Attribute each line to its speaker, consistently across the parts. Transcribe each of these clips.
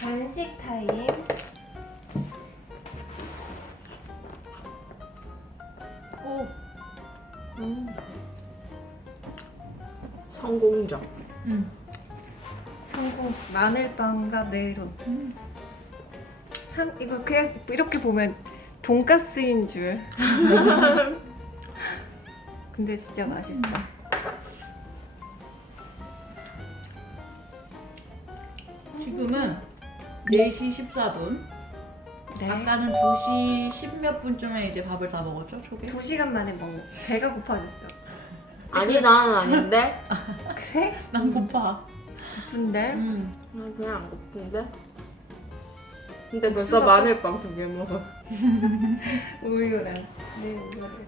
Speaker 1: 간식 타임.
Speaker 2: 오.
Speaker 3: 성공적.
Speaker 1: 성공. 마늘빵과 메론. 이거 그냥 이렇게 보면 돈가스인 줄. 근데 진짜 맛있어.
Speaker 2: 지금은 4시 14분.
Speaker 1: 네.
Speaker 2: 아까는 2시 10몇 분쯤에 이제 밥을 다 먹었죠, 초계?
Speaker 1: 2시간 만에 먹어. 배가 고파졌어.
Speaker 3: 아니 나는 아닌데.
Speaker 1: 그래?
Speaker 2: 난 고파.
Speaker 1: 고픈데?
Speaker 3: 난 그냥 안 고픈데. 근데 벌써
Speaker 1: 국수가
Speaker 3: 마늘빵 2개 먹어.
Speaker 1: 우유랑. 네, 우유랑.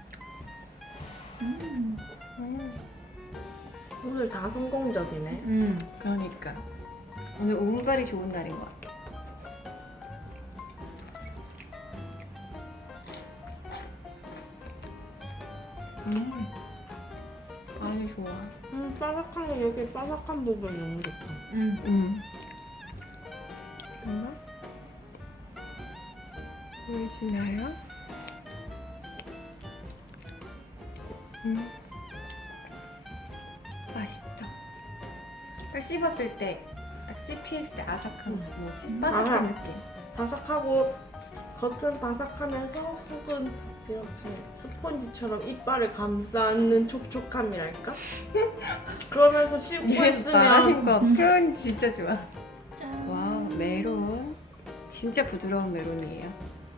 Speaker 3: 오늘 다 성공적이네.
Speaker 1: 그러니까. 오늘 운발이 좋은 날인 것 같아. 아니 좋아.
Speaker 3: 바삭한 거 여기 바삭한 부분 너무 좋다. 정말?
Speaker 1: 보이시나요? 맛있다. 딱 씹었을 때, 딱 씹힐 때 아삭한 뭐지? 바삭한
Speaker 3: 아삭.
Speaker 1: 느낌.
Speaker 3: 바삭하고 겉은 바삭하면서 속은 이렇게 스펀지처럼 이빨을 감싸는 촉촉함이랄까? 그러면서 씹고
Speaker 1: 말하는
Speaker 3: 있으면
Speaker 1: 거 표현 진짜 좋아. 와 메론 진짜 부드러운 메론이에요.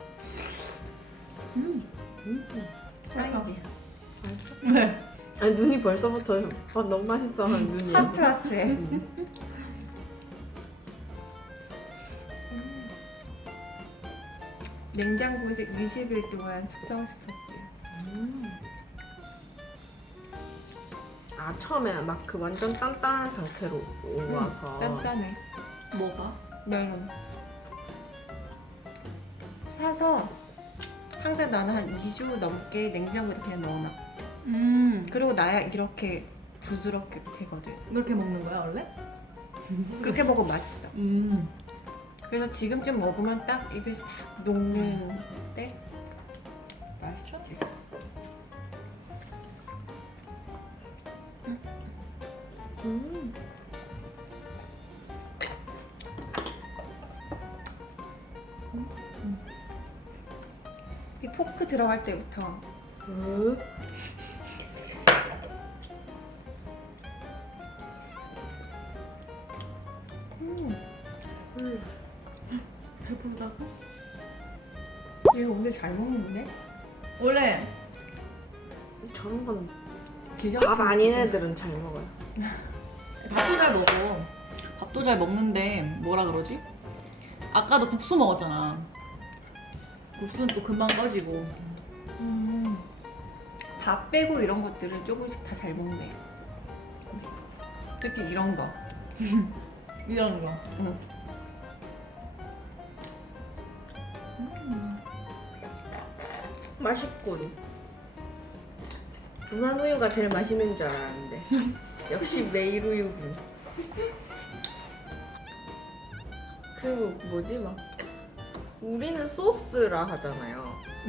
Speaker 1: 짱이지.
Speaker 2: 왜?
Speaker 3: 아니 눈이 벌써부터 너무 맛있어 하는 눈이야.
Speaker 1: 하트 하트해. 냉장고에서 20일 동안 숙성시켰지.
Speaker 3: 아 처음에 막 그 완전 단단한 상태로 와서
Speaker 1: 단단해.
Speaker 2: 뭐가?
Speaker 1: 메론. 사서 항상 나는 한 2주 넘게 냉장고에 그냥 넣어놔. 그리고 나야 이렇게 부드럽게 되거든.
Speaker 2: 이렇게 먹는 거야, 원래?
Speaker 1: 그렇게 먹으면 맛있어. 그래서 지금쯤 먹으면 딱 입에 싹 녹는 때 맛있지. 이 포크 들어갈 때부터
Speaker 3: 쓱.
Speaker 2: 배부르다고?
Speaker 1: 얘 오늘 잘 먹는데?
Speaker 2: 원래
Speaker 3: 저런 건
Speaker 1: 기적
Speaker 3: 밥 아닌 애들은 잘 먹어요.
Speaker 2: 밥도 잘 먹어. 밥도 잘 먹는데 뭐라 그러지? 아까도 국수 먹었잖아. 국수는 또 금방 꺼지고.
Speaker 1: 밥 빼고 이런 것들은 조금씩 다 잘 먹네. 특히 이런 거.
Speaker 2: 이런 거.
Speaker 1: 응.
Speaker 3: 맛있군. 부산 우유가 제일 맛있는 줄 알았는데 역시 매일 우유군. 그리고 뭐지 막 우리는 소스라 하잖아요.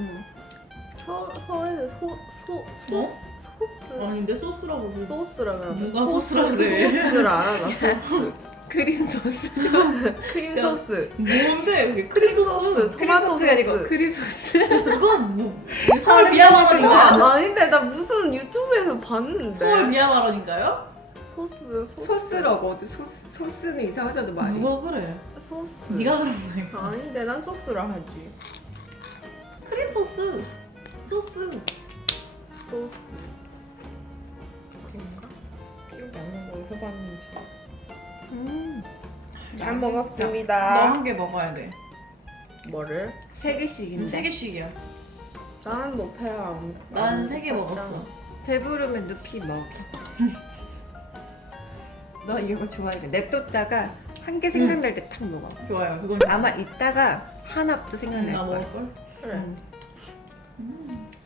Speaker 3: 서울에는 소스
Speaker 2: 아닌데 소스라고 그래.
Speaker 3: 소스라 그러나
Speaker 2: 누가 소스라 그래?
Speaker 3: 소스라 알아 소스.
Speaker 1: 크림 소스죠.
Speaker 3: 크림
Speaker 2: 야.
Speaker 3: 소스.
Speaker 2: 뭔데 그게
Speaker 3: 크림 소스.
Speaker 1: 크림
Speaker 3: 토마토
Speaker 1: 소스가 아니고
Speaker 3: 소스.
Speaker 1: 크림 소스.
Speaker 2: 그건 뭐 서울 미아
Speaker 3: 그거
Speaker 2: 발언인가요?
Speaker 3: 아닌데 나 무슨 유튜브에서 봤는데.
Speaker 2: 서울 미아 발언인가요?
Speaker 3: 소스.
Speaker 1: 소스라고. 소스는 이상하잖아 말이.
Speaker 2: 누가 그래?
Speaker 3: 소스.
Speaker 2: 네가 그런 거야.
Speaker 3: 아닌데 난 소스라 하지.
Speaker 2: 크림 소스. 소스.
Speaker 3: 소스. 그런가? 기억이 안 나고 어디서 봤는지. 잘
Speaker 2: 너
Speaker 3: 먹었습니다.
Speaker 2: 한 개 먹어야 돼.
Speaker 3: 뭐를?
Speaker 1: 3개씩인데.
Speaker 2: 3개씩이야.
Speaker 3: 나는 뭐 배야.
Speaker 2: 난 3개 먹었어.
Speaker 1: 배부르면 눕히 먹어. 너 이거 좋아해. 냅뒀다가 한 개 생각날 때 탁 먹어.
Speaker 2: 좋아요. 그건
Speaker 1: 아마 이따가 하나 또 생각날
Speaker 2: 나
Speaker 1: 거야.
Speaker 2: 먹을걸?
Speaker 3: 그래.